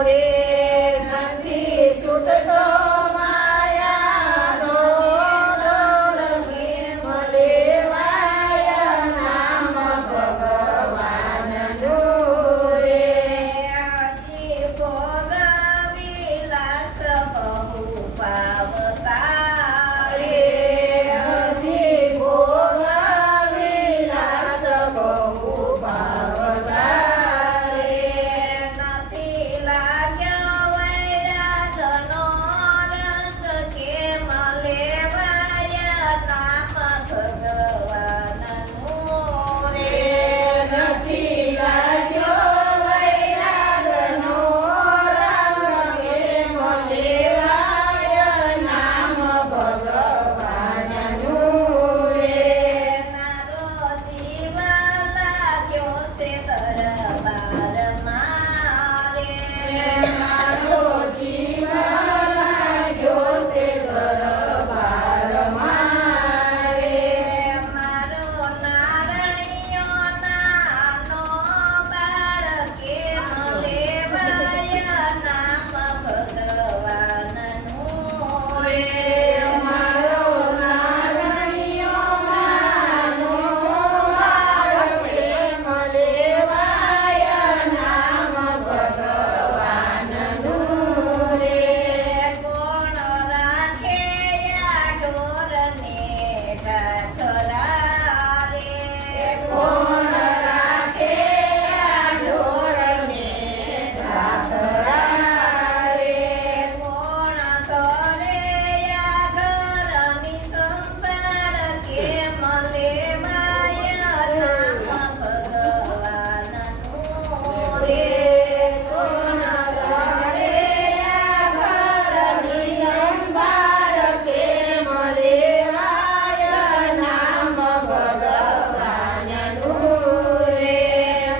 રે નથી છૂટતો માયાનો સૌરભે લેવાય નામ ભગવાનનું રે હજી ભોગવી લાસ બહુ પાવતા રે હજી ભોગવી લાસ બહુ પાવતા રે નથી લાગ્યો વૈરાગનો રંગ કેમ લેવાય નામ ભગવાનનું રે નથી લાગ્યો વૈરાગનો રંગ કેમ લેવાય નામ ભગવાનનું રે મારો જીવ લાગ્યો છે દરબારમાં રે મારો જીવ લાગ્યો છે દરબારમાં રે મારો નારણિયો નાનો બાળ કેમ લેવાય નામ ભગવાનનું રે મારો નારણિયો નાનો બાળ કેમ લેવાય નામ ભગવાનનું રે કોણ રાખે આ ઢોરને ઢાઢરા રે કોણ રાખે આ ઢોરને ઢાઢરા રે કોણ કરે આ ઘરની સંભાળ કેમ લેવાય નામ ભગવાનનું રે કોણ કરે આ ઘરની સંભાળ કેમ લેવાય નામ ભગવાનનું રે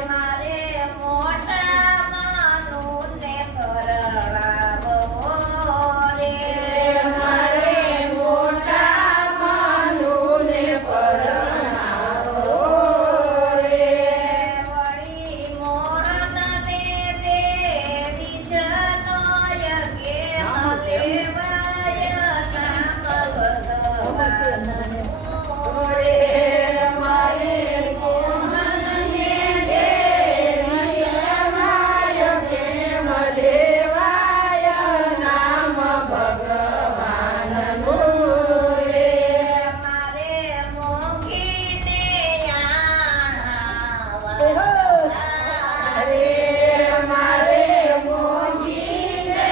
મારે મોટા માનું ને પરણાવો રે મારે મોટા માનું ને પરણાવો રે વળી મોહનને દેવી જનોય કેમ લેવાય નામ ભગવાનનું રે મારે મોહનને દેવી જનોય કેમ લેવાય નામ ભગવાનનું રે મારે મોંઘીને આણા રે મારે મોંઘીને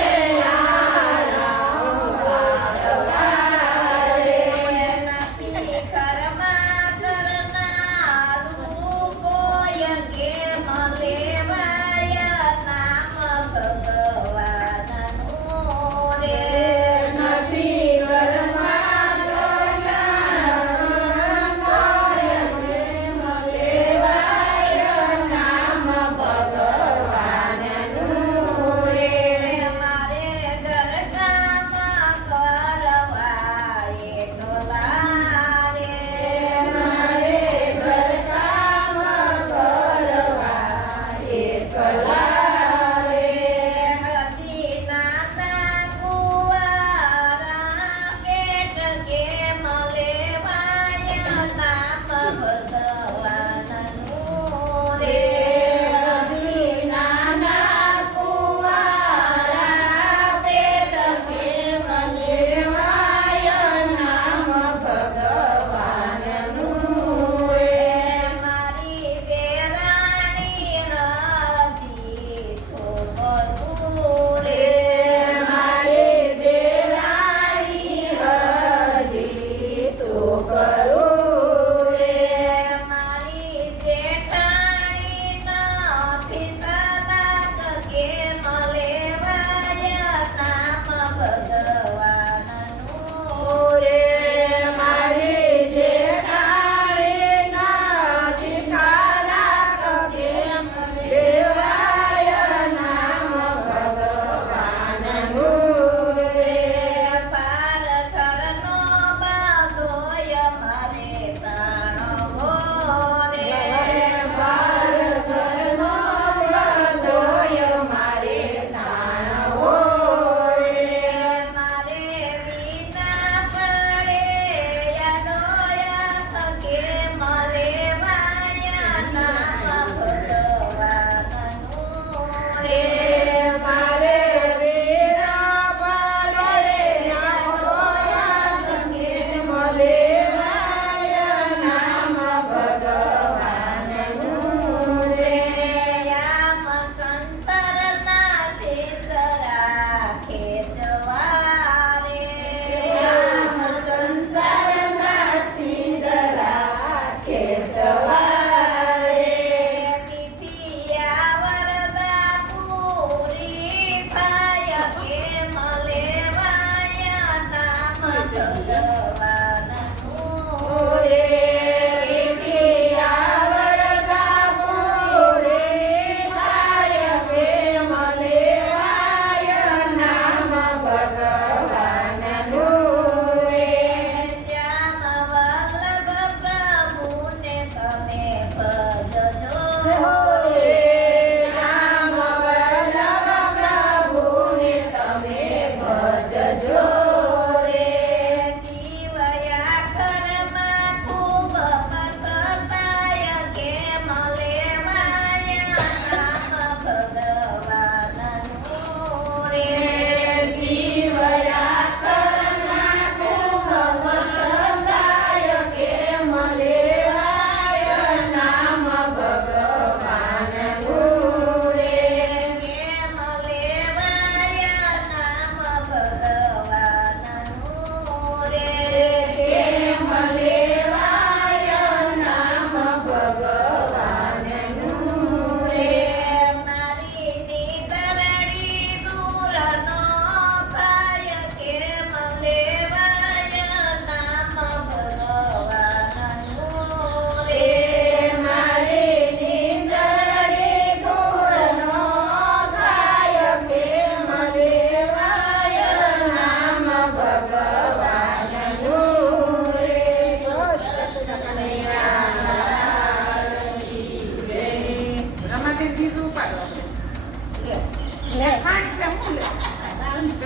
આણા રે નથી ઘરમાં કરનારું કોઈ કેમ લેવાય નામ ભગવાનનું રે નથી ઘરમાં કરનારું કોઈ કેમ લેવાય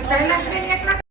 કૈલાસબેન